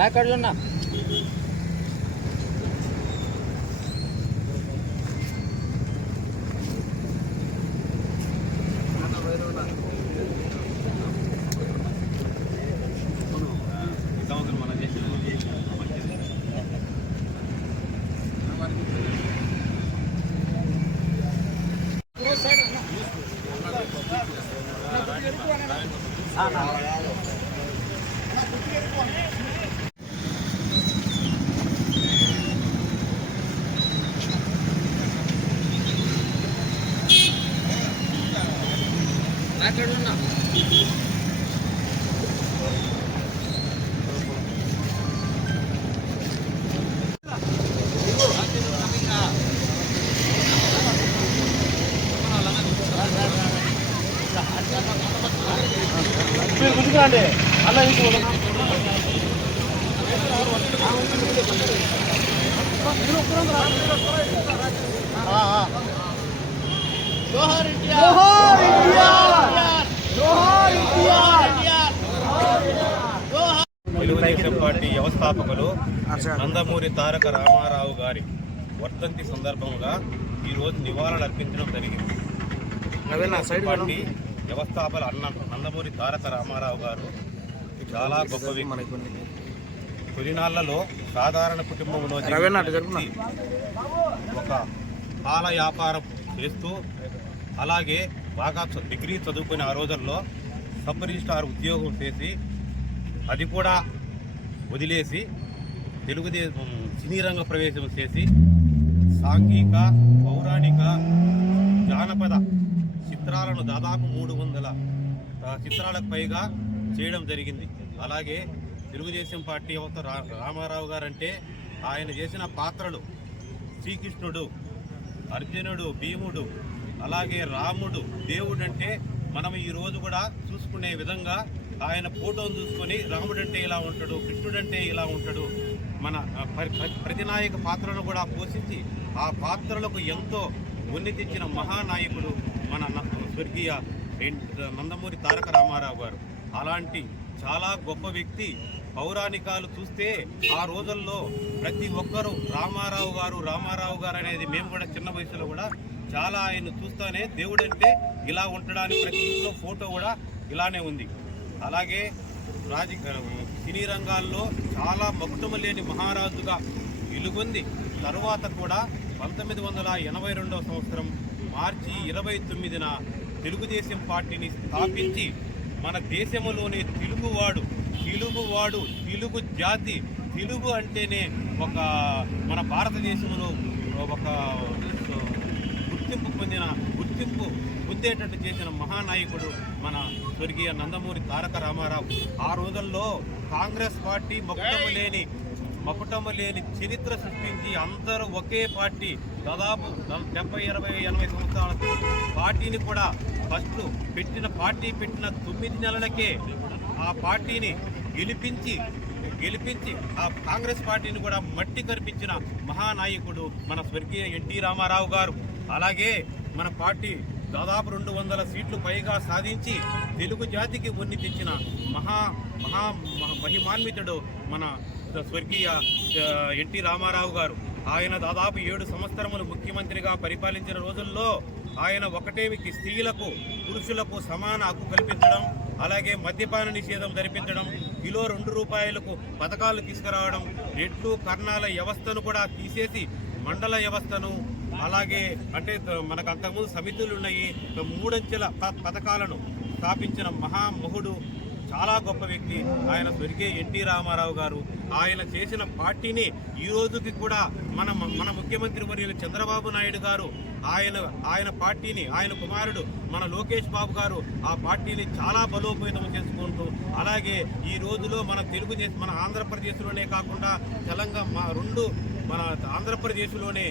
నాకడున్నా నాకడున్నా గుంజుకోండి అలా తెలుగుదేశం పార్టీ వ్యవస్థాపకులు నందమూరి తారక రామారావు గారి వర్ధంతి సందర్భంగా ఈరోజు నివాళులు అర్పించడం జరిగింది. పార్టీ వ్యవస్థాపకులు నందమూరి తారక రామారావు గారు చాలా గొప్ప వ్యక్తి. తొలినాళ్లలో సాధారణ కుటుంబంలో ఒక పాల వ్యాపారం చేస్తూ అలాగే బాగా డిగ్రీ చదువుకుని ఆ రోజుల్లో సబ్ రిజిస్ట్రార్ ఉద్యోగం చేసి అది కూడా వదిలేసి తెలుగుదేశం సినీ రంగ ప్రవేశం చేసి సాంఘిక పౌరాణిక జానపద చిత్రాలను దాదాపు 300 చిత్రాలకు పైగా చేయడం జరిగింది. అలాగే తెలుగుదేశం పార్టీ రామారావు గారంటే ఆయన చేసిన పాత్రలు శ్రీకృష్ణుడు, అర్జునుడు, భీముడు, అలాగే రాముడు, దేవుడు అంటే మనం ఈరోజు కూడా చూసుకునే విధంగా ఆయన ఫోటోను చూసుకొని రాముడు అంటే ఇలా ఉంటాడు, కృష్ణుడు అంటే ఇలా ఉంటాడు, మన ప్రతినాయక పాత్రను కూడా పోషించి ఆ పాత్రలకు ఎంతో ఉన్నతించిన మహానాయకుడు మన స్వర్గీయ నందమూరి తారక రామారావు గారు. అలాంటి చాలా గొప్ప వ్యక్తి. పౌరాణికాలు చూస్తే ఆ రోజుల్లో ప్రతి ఒక్కరూ రామారావు గారు అనేది మేము కూడా చిన్న వయసులో కూడా చాలా ఆయన చూస్తానే దేవుడు అంటే ఇలా ఉంటాడని ప్రతి ఇంట్లో ఫోటో కూడా ఇలానే ఉంది. అలాగే సినీ రంగాల్లో చాలా మకుటము లేని మహారాజుగా వెలుగొంది. తరువాత కూడా 1982వ సంవత్సరం మార్చి 29న తెలుగుదేశం పార్టీని స్థాపించి మన దేశంలోనే తెలుగువాడు, తెలుగు జాతి, తెలుగు అంటేనే ఒక మన భారతదేశంలో ఒక గుర్తింపు పొందేటట్టు చేసిన మహానాయకుడు మన స్వర్గీయ నందమూరి తారక రామారావు. ఆ రోజుల్లో కాంగ్రెస్ పార్టీ మకుటము లేని చరిత్ర సృష్టించి అందరూ ఒకే పార్టీ దాదాపు 70, 80, 80 సంవత్సరాల పార్టీని కూడా ఫస్ట్ పెట్టిన 9 నెలలకే ఆ పార్టీని గెలిపించి ఆ కాంగ్రెస్ పార్టీని కూడా మట్టి కరిపించిన మహానాయకుడు మన స్వర్గీయ ఎన్టీ రామారావు గారు. అలాగే మన పార్టీ దాదాపు 200 సీట్లు పైగా సాధించి తెలుగు జాతికి ఉన్ని తెచ్చిన మహిమాన్వితుడు మన స్వర్గీయ ఎన్టీ రామారావు గారు. ఆయన దాదాపు 7 సంవత్సరములు ముఖ్యమంత్రిగా పరిపాలించిన రోజుల్లో ఆయన ఒకటేమికి స్త్రీలకు పురుషులకు సమాన హక్కు కల్పించడం, అలాగే మద్యపాన నిషేధం జరిపించడం, కిలో 2 రూపాయలకు పథకాలు తీసుకురావడం, రెడ్లు కర్ణాల వ్యవస్థను కూడా తీసేసి మండల వ్యవస్థను, అలాగే అంటే మనకు అంతకుముందు సమితులు ఉన్నాయి, 3 అంచెల పథకాలను స్థాపించిన మహామహుడు, చాలా గొప్ప వ్యక్తి ఆయన స్వర్గీయ ఎన్టీ రామారావు గారు. ఆయన చేసిన పార్టీని ఈ రోజుకి కూడా మన ముఖ్యమంత్రి వర్యులు చంద్రబాబు నాయుడు గారు ఆయన పార్టీని, ఆయన కుమారుడు మన లోకేష్ బాబు గారు ఆ పార్టీని చాలా బలోపేతం చేసుకుంటూ, అలాగే ఈ రోజులో మన ఆంధ్రప్రదేశ్లోనే కాకుండా తెలంగాణ మన ఆంధ్రప్రదేశ్లోనే